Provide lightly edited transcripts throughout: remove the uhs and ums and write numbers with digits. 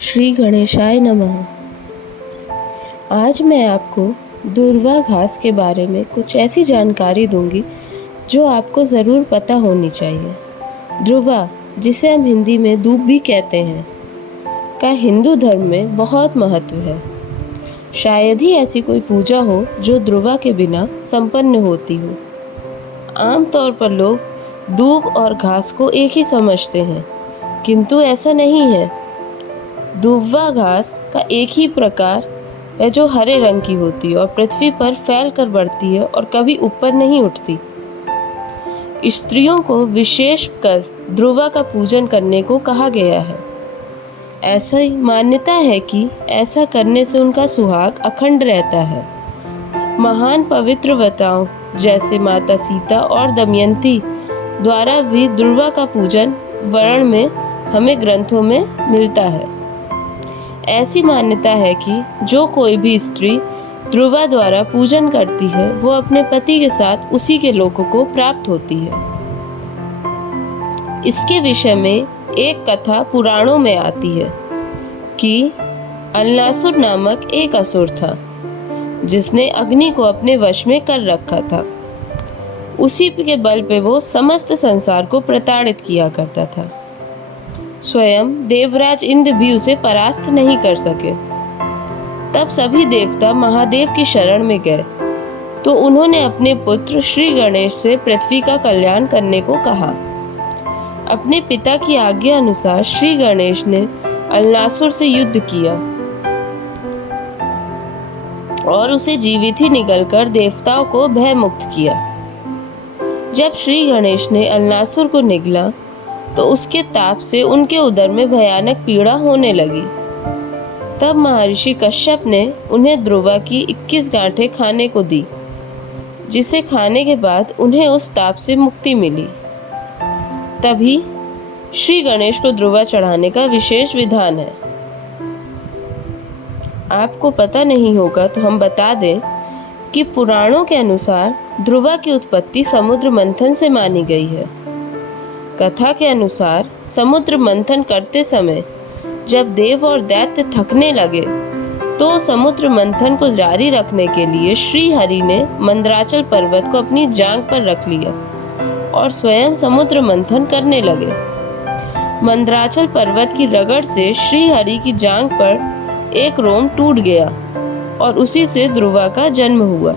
श्री गणेशाय नमः। आज मैं आपको दुर्वा घास के बारे में कुछ ऐसी जानकारी दूंगी जो आपको ज़रूर पता होनी चाहिए। ध्रुवा, जिसे हम हिंदी में दूब भी कहते हैं, का हिंदू धर्म में बहुत महत्व है। शायद ही ऐसी कोई पूजा हो जो ध्रुवा के बिना संपन्न होती हो। आमतौर पर लोग दूब और घास को एक ही समझते हैं, किंतु ऐसा नहीं है। दुर्वा घास का एक ही प्रकार है जो हरे रंग की होती है और पृथ्वी पर फैल कर बढ़ती है और कभी ऊपर नहीं उठती। स्त्रियों को विशेष कर ध्रुवा का पूजन करने को कहा गया है। ऐसा ही मान्यता है कि ऐसा करने से उनका सुहाग अखंड रहता है। महान पवित्र वताओं जैसे माता सीता और दमयंती द्वारा भी ध्रुवा का पूजन वर्ण में हमें ग्रंथों में मिलता है। ऐसी मान्यता है कि जो कोई भी स्त्री ध्रुवा द्वारा पूजन करती है वो अपने पति के साथ उसी के लोक को प्राप्त होती है। इसके विषय में एक कथा पुराणों में आती है कि अल्लासुर नामक एक असुर था जिसने अग्नि को अपने वश में कर रखा था। उसी के बल पे वो समस्त संसार को प्रताड़ित किया करता था। स्वयं देवराज इंद्र भी उसे परास्त नहीं कर सके। तब सभी देवता महादेव की शरण में गए तो उन्होंने अपने पुत्र श्री गणेश से पृथ्वी का कल्याण करने को कहा। अपने पिता की आज्ञा अनुसार श्री गणेश ने अल्लासुर से युद्ध किया और उसे जीवित ही निगलकर देवताओं को भय मुक्त किया। जब श्री गणेश ने अल्लासुर को निगला तो उसके ताप से उनके उदर में भयानक पीड़ा होने लगी। तब महर्षि कश्यप ने उन्हें ध्रुवा की 21 गांठें खाने को दी, जिसे खाने के बाद उन्हें उस ताप से मुक्ति मिली। तभी श्री गणेश को ध्रुवा चढ़ाने का विशेष विधान है। आपको पता नहीं होगा तो हम बता दें कि पुराणों के अनुसार ध्रुवा की उत्पत्ति समुद्र मंथन से मानी गई है। कथा के अनुसार समुद्र मंथन करते समय जब देव और दैत्य थकने लगे तो समुद्र मंथन को जारी रखने के लिए श्री हरि ने मंदराचल पर्वत को अपनी जांघ पर रख लिया और स्वयं समुद्र मंथन करने लगे। मंदराचल पर्वत की रगड़ से श्री हरि की जांघ पर एक रोम टूट गया और उसी से ध्रुवा का जन्म हुआ।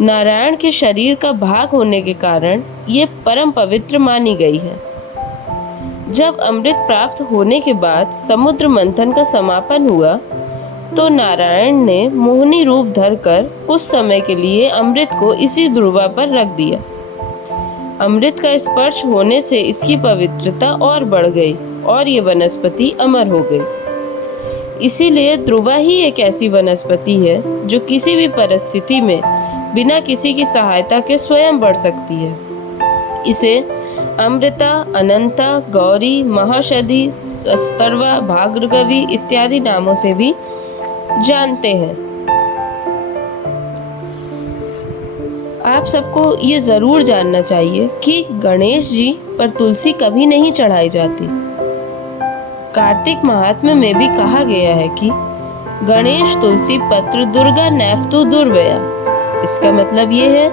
नारायण के शरीर का भाग होने के कारण ये परम पवित्र मानी गई है। जब अमृत प्राप्त होने के बाद समुद्र मंथन का समापन हुआ तो नारायण ने मोहिनी रूप धरकर कुछ समय के लिए अमृत को इसी ध्रुवा पर रख दिया। अमृत का स्पर्श होने से इसकी पवित्रता और बढ़ गई और ये वनस्पति अमर हो गई। इसीलिए ध्रुवा ही एक ऐसी वनस्पति है जो किसी भी परिस्थिति में बिना किसी की सहायता के स्वयं बढ़ सकती है। इसे अमृता, अनंता, गौरी, महौषधि, स्तर्वा, भार्गवी इत्यादि नामों से भी जानते हैं। आप सबको ये जरूर जानना चाहिए कि गणेश जी पर तुलसी कभी नहीं चढ़ाई जाती। कार्तिक महात्म्य में भी कहा गया है कि गणेश तुलसी पत्र दुर्गा नैफ्तु दुर्व्यया। इसका मतलब ये है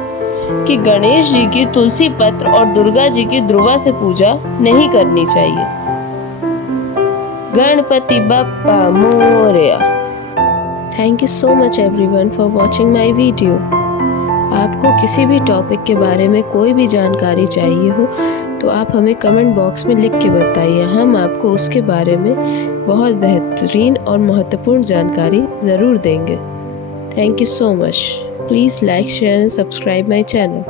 कि गणेश जी की तुलसी पत्र और दुर्गा जी की ध्रुवा से पूजा नहीं करनी चाहिए। Ganpati Bappa Morya. Thank you so much everyone for watching my video. आपको किसी भी टॉपिक के बारे में कोई भी जानकारी चाहिए हो तो आप हमें कमेंट बॉक्स में लिख के बताइए। हम आपको उसके बारे में बहुत बेहतरीन और महत्वपूर्ण जानकारी ज़रूर देंगे। Thank you so much. Please like, share and subscribe my channel.